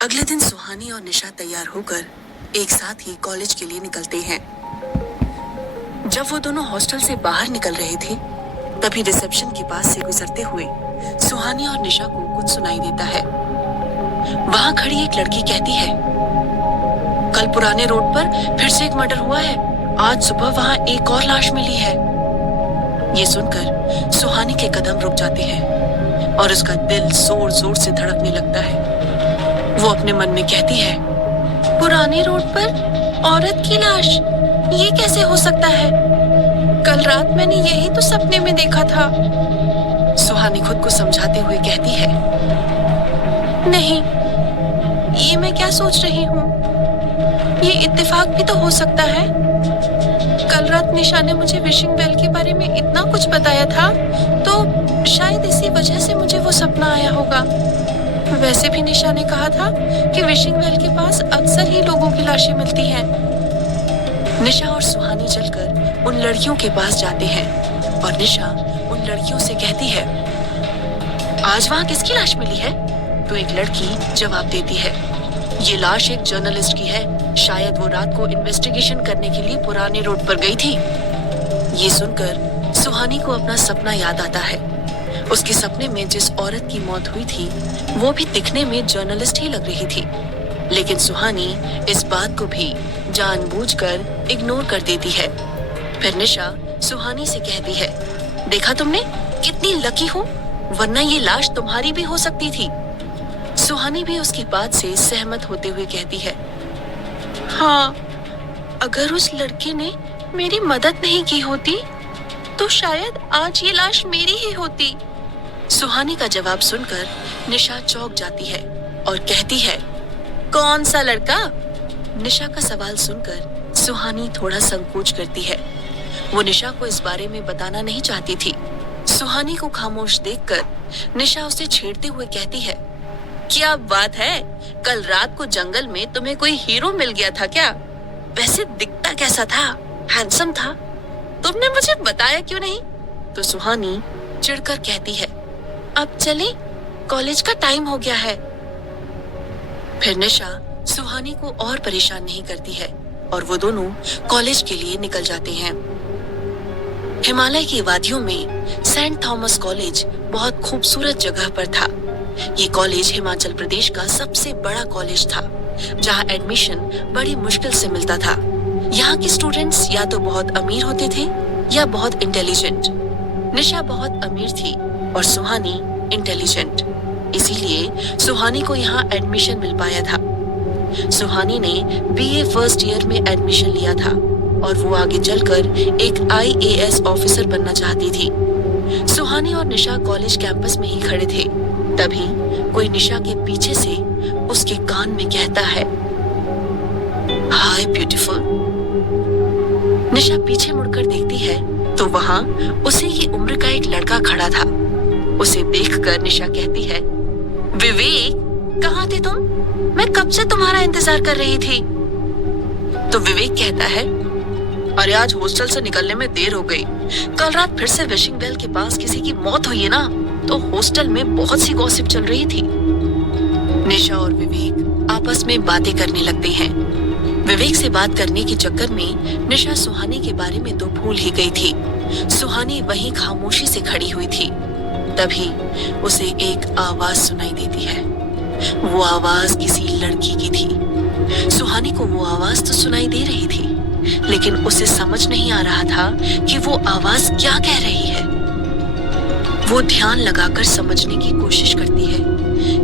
अगले दिन सुहानी और निशा तैयार होकर एक साथ ही कॉलेज के लिए निकलते हैं। जब वो दोनों हॉस्टल से बाहर निकल रहे थे, तभी रिसेप्शन के पास से गुजरते हुए सुहानी और निशा को कुछ सुनाई देता है। वहां खड़ी एक लड़की कहती है, कल पुराने रोड पर फिर से एक मर्डर हुआ है। आज सुबह वहां एक और लाश मिली है। ये सुनकर सुहानी के कदम रुक जाते हैं और उसका दिल जोर जोर से धड़कने लगता है। वो अपने मन में कहती है, पुराने रोड पर औरत की लाश, ये कैसे हो सकता है? कल रात मैंने यही तो सपने में देखा था। सुहानी खुद को समझाते हुए कहती है, नहीं, ये मैं क्या सोच रही हूँ? ये इत्तेफाक भी तो हो सकता है। कल रात निशा ने मुझे विशिंग वेल के बारे में इतना कुछ बताया था, तो शायद इसी वजह से मुझे वो सपना आया होगा। वैसे भी निशा ने कहा था कि विशिंग वेल के पास अक्सर ही लोगों की लाशें मिलती हैं। निशा और सुहानी चलकर उन लड़कियों के पास जाते हैं और निशा उन लड़कियों से कहती है, आज वहां किसकी लाश मिली है? तो एक लड़की जवाब देती है, ये लाश एक जर्नलिस्ट की है। शायद वो रात को इन्वेस्टिगेशन करने के लिए पुराने रोड पर गई थी। ये सुनकर सुहानी को अपना सपना याद आता है। उसके सपने में जिस औरत की मौत हुई थी, वो भी दिखने में जर्नलिस्ट ही लग रही थी। लेकिन सुहानी इस बात को भी जानबूझकर इग्नोर कर देती है। फिर निशा सुहानी से कहती है, देखा तुमने, कितनी लकी हो, वरना ये लाश तुम्हारी भी हो सकती थी। सुहानी भी उसकी बात से सहमत होते हुए कहती है, हाँ, अगर उस लड़के ने मेरी मदद नहीं की होती, तो शायद आज ये लाश मेरी ही होती। सुहानी का जवाब सुनकर निशा चौंक जाती है और कहती है, कौन सा लड़का? निशा का सवाल सुनकर सुहानी थोड़ा संकोच करती है। वो निशा को इस बारे में बताना नहीं चाहती थी। सुहानी को खामोश देखकर निशा उसे छेड़ते हुए कहती है, क्या बात है, कल रात को जंगल में तुम्हें कोई हीरो मिल गया था क्या? वैसे दिखता कैसा था? हैंडसम था। तुमने मुझे बताया क्यों नहीं? तो सुहानी चिढ़कर कहती है, अब चले, कॉलेज का टाइम हो गया है। फिर निशा सुहानी को और परेशान नहीं करती है और वो दोनों कॉलेज के लिए निकल जाते हैं। हिमालय की वादियों में सेंट थॉमस कॉलेज बहुत खूबसूरत जगह पर था। ये कॉलेज हिमाचल प्रदेश का सबसे बड़ा कॉलेज था, जहाँ एडमिशन बड़ी मुश्किल से मिलता था। यहाँ के स्टूडेंट्स या तो बहुत अमीर होते थे या बहुत इंटेलिजेंट। निशा बहुत अमीर थी और सुहानी इंटेलिजेंट, इसीलिए सुहानी को यहाँ एडमिशन मिल पाया था। सुहानी ने बीए फर्स्ट ईयर में एडमिशन लिया था और वो आगे चलकर एक आईएएस ऑफिसर बनना चाहती थी। सुहानी और निशा कॉलेज कैंपस में ही खड़े थे, तभी कोई निशा के पीछे से उसके कान में कहता है, हाय ब्यूटीफुल। निशा पीछे मुड़कर देखती है तो वहां उसी की उम्र का एक लड़का खड़ा था। उसे देखकर निशा कहती है, विवेक, कहाँ थे तुम? मैं कब से तुम्हारा इंतजार कर रही थी। तो विवेक कहता है, अरे आज हॉस्टल से निकलने में देर हो गई। कल रात फिर से विशिंग वेल के पास किसी की मौत हुई है ना, तो हॉस्टल में बहुत सी गॉसिप चल रही थी। निशा और विवेक आपस में बातें करने लगते हैं। विवेक से बात करने के चक्कर में निशा सुहानी के बारे में तो भूल ही गई थी। सुहानी वहीं खामोशी से खड़ी हुई थी। तभी उसे एक आवाज सुनाई देती है। वो आवाज किसी लड़की की थी। सुहानी को वो आवाज तो सुनाई दे रही थी, लेकिन उसे समझ नहीं आ रहा था कि वो आवाज क्या कह रही है। वो ध्यान लगाकर समझने की कोशिश करती है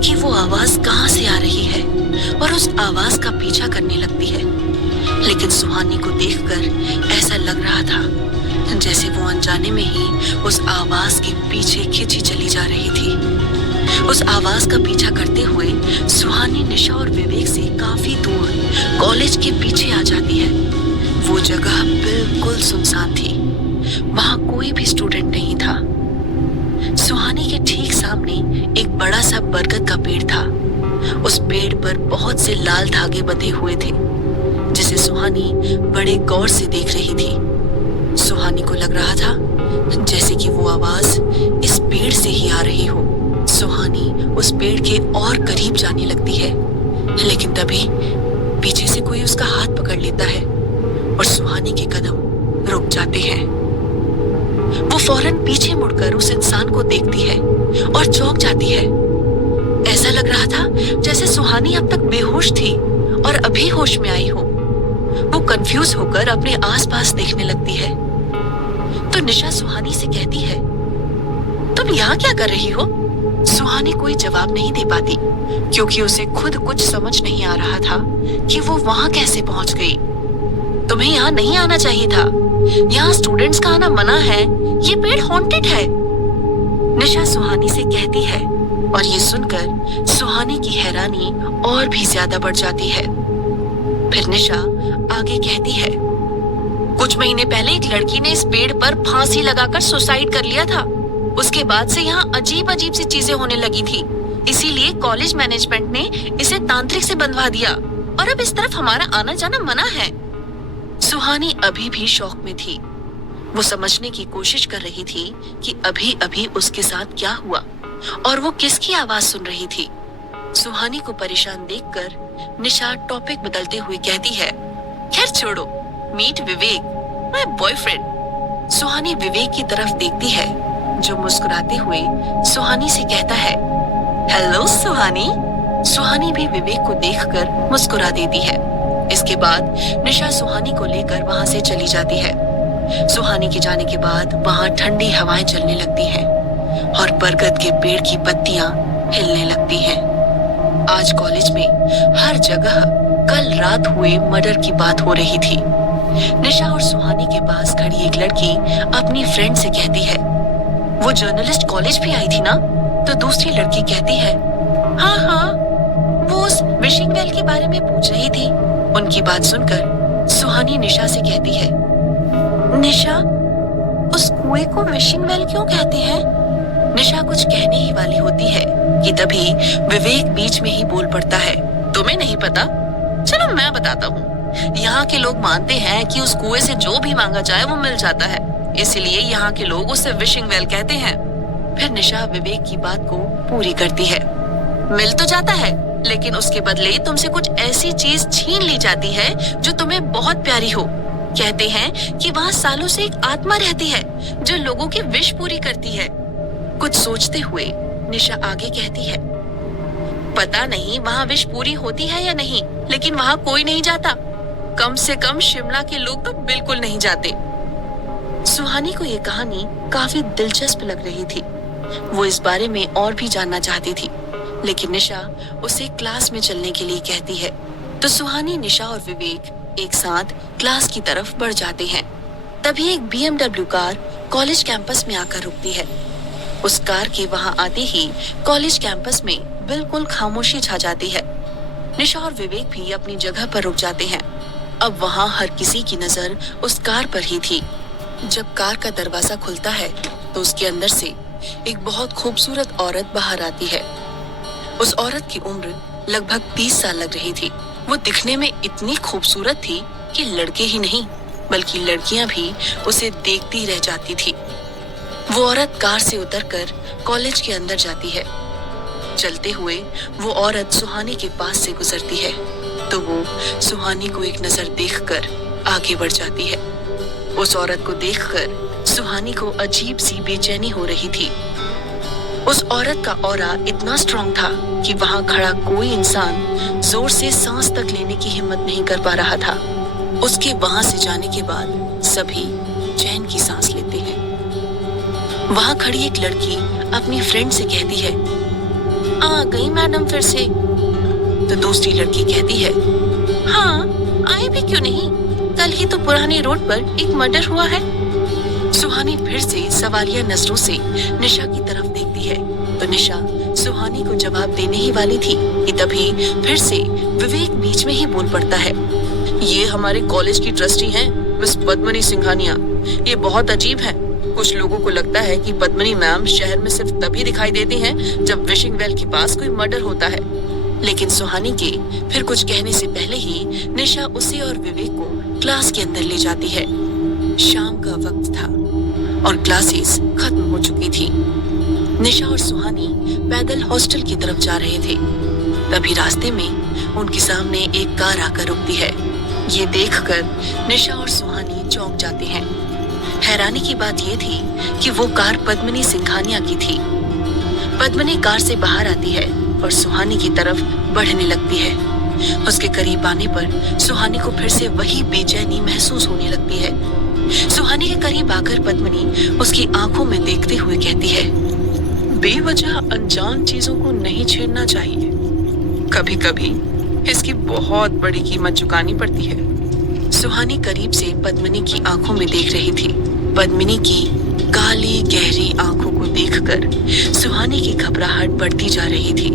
कि वो आवाज कहाँ से आ रही है और उस आवाज का पीछा करने लगती है। लेकिन सुहानी को देखकर ऐसा लग रहा था जैसे वो अनजाने में ही उस आवाज के पीछे खिंची चली जा रही थी। उस आवाज का पीछा करते हुए सुहानी निशा और विवेक से काफी दूर कॉलेज के पीछे आ जाती है। वो जगह बिल्कुल सुनसान थी, वहां कोई भी स्टूडेंट नहीं था। सुहानी के ठीक सामने एक बड़ा सा बरगद का पेड़ था। उस पेड़ पर बहुत से लाल धागे बंधे हुए थे, जिसे सुहानी बड़े गौर से देख रही थी। सुहानी को लग रहा था जैसे कि वो आवाज इस पेड़ से ही आ रही हो। सुहानी उस पेड़ के और करीब जाने लगती है, लेकिन तभी पीछे से कोई उसका हाथ पकड़ लेता है और सुहानी के कदम रुक जाते हैं। वो फौरन पीछे मुड़कर उस इंसान को देखती है और चौंक जाती है। ऐसा लग रहा था जैसे सुहानी अब तक बेहोश थी और अभी होश में आई हो। वो कंफ्यूज होकर अपने आसपास देखने लगती है तो निशा सुहानी से कहती है, तुम यहाँ क्या कर रही हो? सुहानी कोई जवाब नहीं दे पाती क्योंकि उसे खुद कुछ समझ नहीं आ रहा था कि वो वहां कैसे पहुंच गई। तुम्हें यहाँ नहीं आना चाहिए था। यहाँ स्टूडेंट्स का आना मना है। ये पेड़ हॉन्टेड है, निशा सुहानी से कहती है। और ये सुनकर सुहानी की हैरानी और भी ज्यादा बढ़ जाती है। फिर निशा आगे कहती है, कुछ महीने पहले एक लड़की ने इस पेड़ पर फांसी लगाकर सुसाइड कर लिया था। उसके बाद से यहाँ अजीब अजीब सी चीजें होने लगी थी, इसीलिए कॉलेज मैनेजमेंट ने इसे तांत्रिक से बंधवा दिया और अब इस तरफ हमारा आना जाना मना है। सुहानी अभी भी शौक में थी। वो समझने की कोशिश कर रही थी कि अभी अभी उसके साथ क्या हुआ और वो किसकी आवाज सुन रही थी। सुहानी को परेशान देखकर निशा टॉपिक बदलते हुए कहती है, खैर छोड़ो, मीट विवेक, माय बॉयफ्रेंड। सुहानी विवेक की तरफ देखती है जो मुस्कुराते हुए सुहानी से कहता है, हेलो सुहानी। सुहानी भी विवेक को देखकर मुस्कुरा देती है। इसके बाद निशा सुहानी को लेकर वहां से चली जाती है। सुहानी के जाने के बाद वहां ठंडी हवाएं चलने लगती हैं और बरगद के पेड़ की पत्तियां हिलने लगती हैं। आज कॉलेज में हर जगह कल रात हुए मर्डर की बात हो रही थी। निशा और सुहानी के पास खड़ी एक लड़की अपनी फ्रेंड से कहती है, वो जर्नलिस्ट कॉलेज भी आई थी ना? तो दूसरी लड़की कहती है, हाँ, वो उस विशिंग वेल के बारे में पूछ रही थी। उनकी बात सुनकर सुहानी निशा से कहती है, निशा, उस कुएं को विशिंग वेल क्यों कहते हैं? निशा कुछ कहने ही वाली होती है कि तभी विवेक बीच में ही बोल पड़ता है, तुम्हें नहीं पता? चलो मैं बताता हूँ। यहाँ के लोग मानते हैं कि उस कुएं से जो भी मांगा जाए वो मिल जाता है, इसलिए यहाँ के लोग उसे विशिंग वेल कहते हैं। फिर निशा विवेक की बात को पूरी करती है, मिल तो जाता है लेकिन उसके बदले तुमसे कुछ ऐसी चीज छीन ली जाती है जो तुम्हें बहुत प्यारी हो। कहते हैं कि वहाँ सालों से एक आत्मा रहती है जो लोगों की विश पूरी करती है। कुछ सोचते हुए निशा आगे कहती है, पता नहीं वहाँ विश पूरी होती है या नहीं, लेकिन वहाँ कोई नहीं जाता। कम से कम शिमला के लोग तो बिल्कुल नहीं जाते। सुहानी को ये कहानी काफी दिलचस्प लग रही थी। वो इस बारे में और भी जानना चाहती थी, लेकिन निशा उसे क्लास में चलने के लिए कहती है। तो सुहानी, निशा और विवेक एक साथ क्लास की तरफ बढ़ जाते हैं। तभी एक BMW कार कॉलेज कैंपस में आकर रुकती है। उस कार के वहां आते ही कॉलेज कैंपस में बिल्कुल खामोशी छा जाती है। निशा और विवेक भी अपनी जगह पर रुक जाते हैं। अब वहां हर किसी की नजर उस कार पर ही थी। जब कार का दरवाजा खुलता है तो उसके अंदर से एक बहुत खूबसूरत औरत बाहर आती है। उस औरत की उम्र लगभग 30 साल लग रही थी। वो दिखने में इतनी खूबसूरत थी कि लड़के ही नहीं बल्कि लड़कियां भी उसे देखती रह जाती थी। वो औरत कार से उतरकर कॉलेज के अंदर जाती है। चलते हुए वो औरत सुहानी के पास से गुजरती है तो वो सुहानी को एक नजर देखकर आगे बढ़ जाती है। उस औरत को देखकर सुहानी को अजीब सी बेचैनी हो रही थी। उस औरत का ऑरा इतना स्ट्रॉन्ग था कि वहां खड़ा कोई इंसान जोर से सांस तक लेने की हिम्मत नहीं कर पा रहा था। उसके वहां से जाने के बाद सभी चैन की सांस लेते हैं। वहां खड़ी एक लड़की अपनी फ्रेंड से कहती है, आ गई मैडम फिर से। तो दूसरी लड़की कहती है, हाँ आए भी क्यों नहीं, कल ही तो पुरानी रोड पर एक मर्डर हुआ है। सुहानी फिर से सवालिया नजरों से निशा की तरफ देखती है तो निशा सुहानी को जवाब देने ही वाली थी कि तभी फिर से विवेक बीच में ही बोल पड़ता है, ये हमारे कॉलेज की ट्रस्टी हैं, मिस पद्मनी सिंघानिया। ये बहुत अजीब है। कुछ लोगों को लगता है कि पद्मनी मैम शहर में सिर्फ तभी दिखाई देती हैं जब विशिंग वेल के पास कोई मर्डर होता है। लेकिन सुहानी के फिर कुछ कहने से पहले ही निशा उसे और विवेक को क्लास के अंदर ले जाती है। शाम का वक्त था और क्लासेस खत्म हो चुकी थी। निशा और सुहानी पैदल हॉस्टल की तरफ जा रहे थे। तभी रास्ते में उनके सामने एक कार आकर रुकती है। ये देखकर निशा और सुहानी चौंक जाते हैं। हैरानी की बात ये थी कि वो कार पद्मिनी सिंघानिया की थी। पद्मिनी कार से बाहर आती है और सुहानी की तरफ बढ़ने लगती है। उसके करीब आने पर सुहानी को फिर से वही बेचैनी महसूस होने लगती है। सुहानी के करीब आकर पद्मिनी उसकी आंखों में देखते हुए कहती है, बेवजह अनजान चीजों को नहीं छेड़ना चाहिए। कभी कभी इसकी बहुत बड़ी कीमत चुकानी पड़ती है। सुहानी करीब से पद्मिनी की आंखों में देख रही थी। पद्मिनी की काली गहरी आंखों को देखकर सुहानी की घबराहट बढ़ती जा रही थी।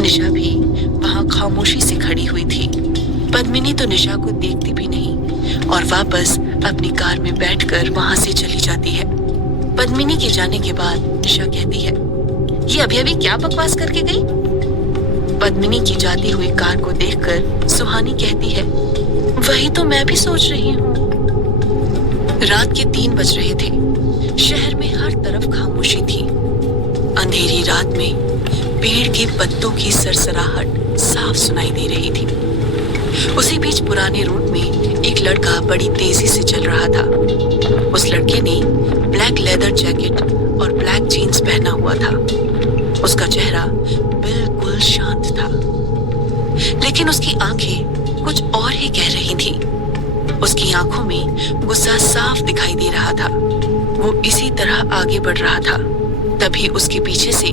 निशा भी वहां खामोशी से खड़ी हुई थी। पद्मिनी तो निशा को देखती भी नहीं और वापस अपनी कार में बैठकर वहां से चली जाती है। पद्मिनी के जाने के बाद निशा कहती है, ये अभी अभी क्या बकवास करके गई? पद्मिनी की जाती हुई कार को देखकर सुहानी कहती है, वही तो मैं भी सोच रही हूँ। रात के 3 बज रहे थे। शहर में हर तरफ खामोशी थी। अंधेरी रात में पेड़ के पत्तों की सरसराहट साफ सुनाई दे रही थी। उसी बीच पुराने रोड में एक लड़का बड़ी तेजी से चल रहा था। उस लड़के ने ब्लैक लेदर जैकेट और ब्लैक जीन्स पहना हुआ था। उसका चेहरा बिल्कुल शांत था, लेकिन उसकी आंखें कुछ और ही कह रही थी। उसकी आंखों में गुस्सा साफ दिखाई दे रहा था। वो इसी तरह आगे बढ़ रहा था। तभी उसके पीछे से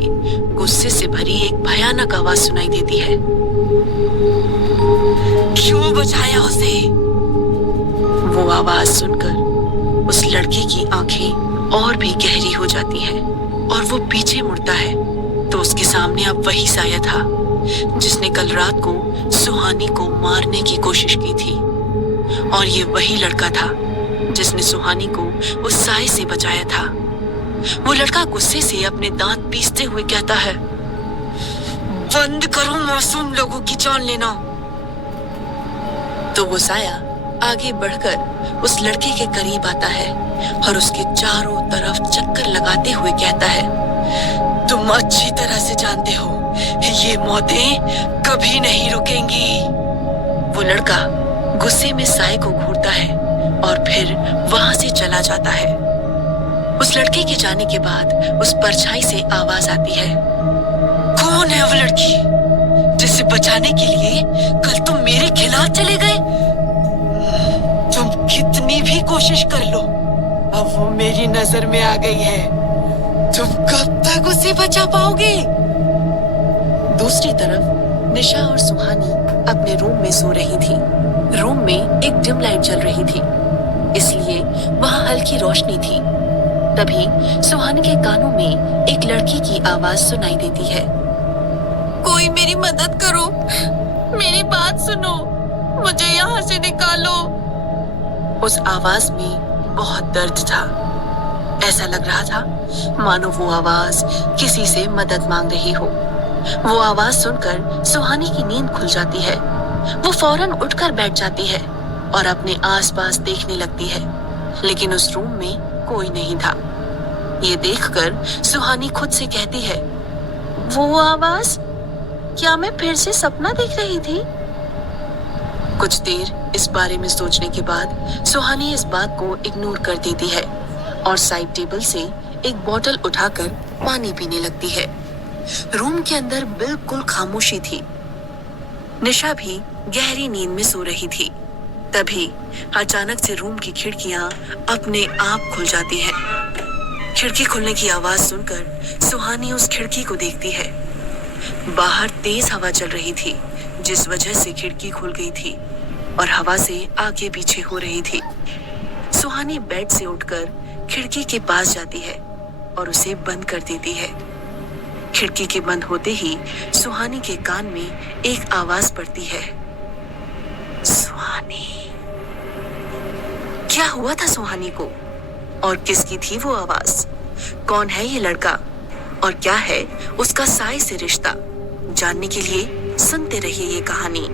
गुस्से से भरी एक भयानक आवाज सुनाई देती है, क्यों बचाया उसे? वो आवाज सुनकर उस लड़के की आंखें और भी गहरी हो जाती है और वो पीछे मुड़ता है तो उसके सामने अब वही साया था जिसने कल रात को सुहानी को मारने की कोशिश की थी। और ये वही लड़का था जिसने सुहानी को उस साए से बचाया था। वो लड़का गुस्से से अपने दांत पीसते हुए कहता है, बंद करो मासूम लोगों की जान लेना। तो वो साया आगे बढ़कर उस लड़के के करीब आता है और उसके चारों तरफ चक्कर लगाते हुए कहता है, तुम अच्छी तरह से जानते हो ये मौतें कभी नहीं रुकेंगी। वो लड़का गुस्से में साए को घूरता है और फिर वहां से चला जाता है। उस लड़के के जाने के बाद उस परछाई से आवाज आती है, कौन है वो लड़की जिसे बचाने के लिए कल तुम मेरे खिलाफ चले गए? तुम कितनी भी कोशिश कर लो, अब वो मेरी नजर में आ गई है। तुम कब तक उसे बचा पाओगे? दूसरी तरफ निशा और सुहानी अपने रूम में सो रही थी। रूम में एक डिम लाइट जल रही थी, इसलिए वहां हल्की रोशनी थी। तभी सुहानी के कानों में एक लड़की की आवाज सुनाई देती है, कोई मेरी मदद करो, मेरी बात सुनो, मुझे यहाँ से निकालो। उस आवाज में बहुत दर्द था। ऐसा लग रहा था मानो वो आवाज किसी से मदद मांग रही हो। वो आवाज सुनकर सुहानी की नींद खुल जाती है। वो फौरन उठकर बैठ जाती है और अपने आसपास देखने लगती है, लेकिन उस रूम में कोई नहीं था। ये देखकर सुहानी खुद से कहती है, वो आवाज, क्या मैं फिर से सपना देख रही थी? कुछ देर इस बारे में सोचने के बाद सुहानी इस बात को इग्नोर कर देती है और साइड टेबल से एक बोतल उठाकर पानी पीने लगती है। रूम के अंदर बिल्कुल खामोशी थी। निशा भी गहरी नींद में सो रही थी। तभी अचानक से रूम की खिड़कियां अपने आप खुल जाती हैं। खिड़की खुलने की आवाज सुनकर सुहानी उस खिड़की को देखती है। बाहर तेज हवा चल रही थी, जिस वजह से खिड़की खुल गई थी और हवा से आगे पीछे हो रही थी। सुहानी बेड से उठकर खिड़की के पास जाती है और उसे बंद कर देती है। खिड़की के बंद होते ही सुहानी के कान में एक आवाज पड़ती है, सुहानी। क्या हुआ था सुहानी को और किसकी थी वो आवाज? कौन है ये लड़का और क्या है उसका साए से रिश्ता? जानने के लिए सुनते रहिए ये कहानी।